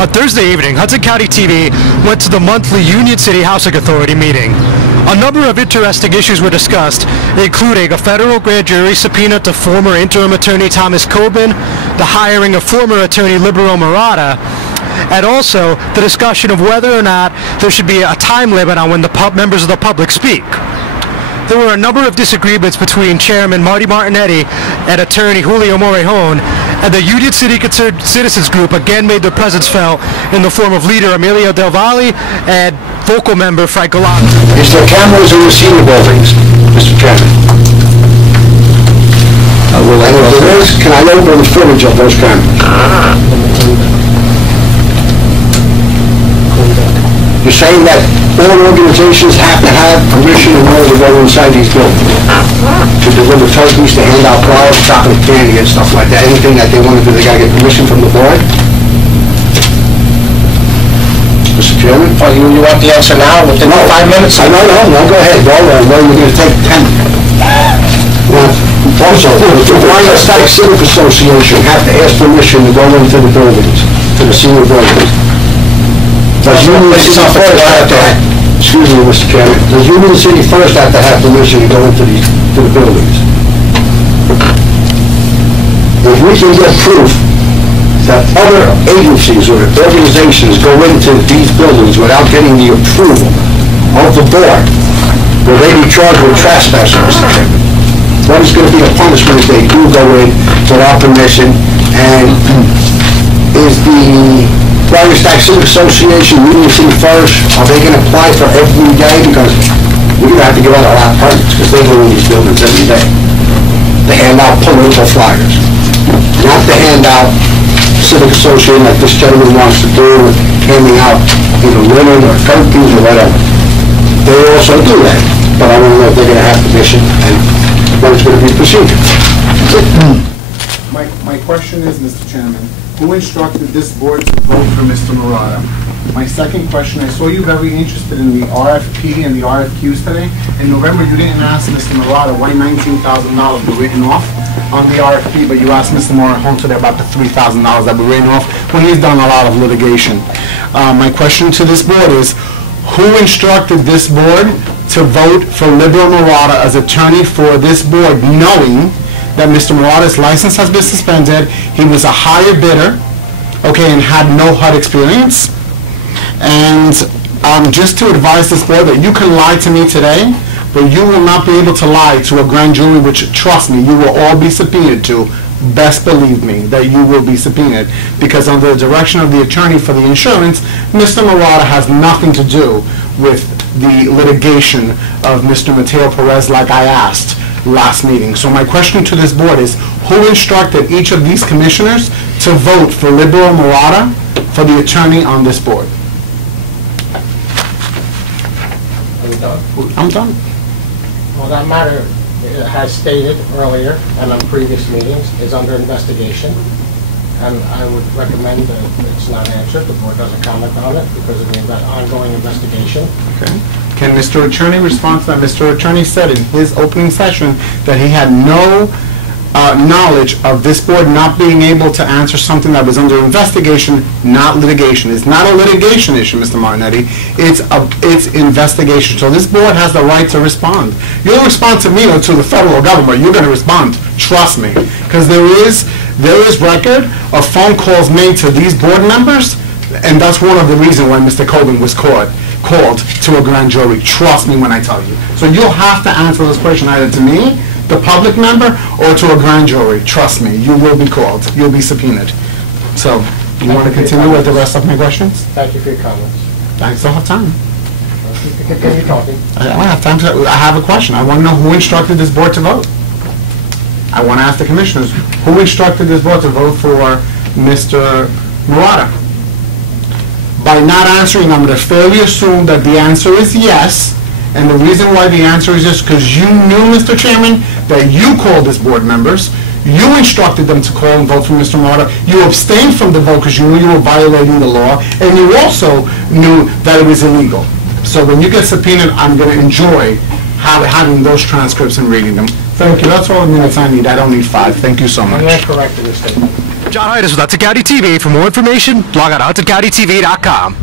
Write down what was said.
On Thursday evening, Hudson County TV went to the monthly Union City Housing Authority meeting. A number of interesting issues were discussed, including a federal grand jury subpoena to former interim attorney Thomas Coben, the hiring of former attorney Libero Marotta, and also the discussion of whether or not there should be a time limit on when the members of the public speak. There were a number of disagreements between Chairman Marty Martinetti and attorney Julio Morejón, and the Union City Concerned Citizens Group again made their presence felt in the form of leader Emilio Del Valle and vocal member Frank Galano. Is there cameras in the senior buildings, Mr. Chairman? And if there is, can I open the footage of those cameras? You're saying that all organizations have to have permission in order to go inside these buildings to deliver turkeys, to hand out flowers, chocolate candy, and stuff like that. Anything that they want to do, they got to get permission from the board. Mr. Chairman? Oh, you want the answer now within 5 minutes? No, go ahead. Go ahead. No, you're going to take 10. Also, the Wyoming State Civic Association have to ask permission to go into the buildings, to the senior buildings. Does Union City first have to have, excuse me, Mr. Chairman, does Union City first have to have permission to go into the buildings? If we can get proof that other agencies or organizations go into these buildings without getting the approval of the board, will they be charged with trespassing, Mr. Chairman? What is going to be the punishment if they do go in without permission? And is the Wyoming State Civic Association, Union City First, are they going to apply for every day? Because we're going to have to give out a lot of permits because they go in these buildings every day. They hand out political flyers. Not to hand out civic association like this gentleman wants to do, handing out either linen or turkeys or whatever. They also do that. But I want to know if they're going to have permission and what is going to be the procedure. My question is, Mr. Chairman, who instructed this board to vote for Mr. Marotta? My second question, I saw you very interested in the RFP and the RFQs today. In November, you didn't ask Mr. Marotta why $19,000 were written off on the RFP, but you asked Mr. Morejón today about the $3,000 that were written off when he's done a lot of litigation. My question to this board is, who instructed this board to vote for Libero Marotta as attorney for this board, knowing that Mr. Marotta's license has been suspended, he was a higher bidder, okay, and had no HUD experience? And just to advise this board that you can lie to me today, but you will not be able to lie to a grand jury, which, trust me, you will all be subpoenaed to. Best believe me that you will be subpoenaed, because under the direction of the attorney for the insurance, Mr. Marotta has nothing to do with the litigation of Mr. Mateo Perez, like I asked last meeting. So my question to this board is, who instructed each of these commissioners to vote for Libero Marotta for the attorney on this board? Are you done? I'm done. Well, that matter has stated earlier and on previous meetings is under investigation, and I would recommend that it's not answered. The board doesn't comment on it because of the ongoing investigation. Okay. Can Mr. Attorney respond to that? Mr. Attorney said in his opening session that he had no knowledge of this board not being able to answer something that was under investigation, not litigation. It's not a litigation issue, Mr. Martinetti. It's investigation. So this board has the right to respond. You'll respond to me or to the federal government. You're going to respond. Trust me. Because there is record of phone calls made to these board members, and that's one of the reasons why Mr. Coben was called to a grand jury. Trust me when I tell you. So you'll have to answer this question either to me, the public member, or to a grand jury. Trust me, you will be called. You'll be subpoenaed. So, you want to continue with the rest of my questions? Thank you for your comments. I still have time. Continue talking. I don't have time to. I have a question. I want to know who instructed this board to vote. I want to ask the commissioners, who instructed this board to vote for Mr. Marotta? By not answering, I'm going to fairly assume that the answer is yes. And the reason why the answer is yes, because you knew, Mr. Chairman, that you called this board members. You instructed them to call and vote for Mr. Marotta. You abstained from the vote because you knew you were violating the law. And you also knew that it was illegal. So when you get subpoenaed, I'm going to enjoy having those transcripts and reading them. Thank you. That's all the minutes I need. I don't need 5. Thank you so much. I'm incorrect in this statement. John Heides with Hudson County TV. For more information, log on to HudsonCountyTV.com.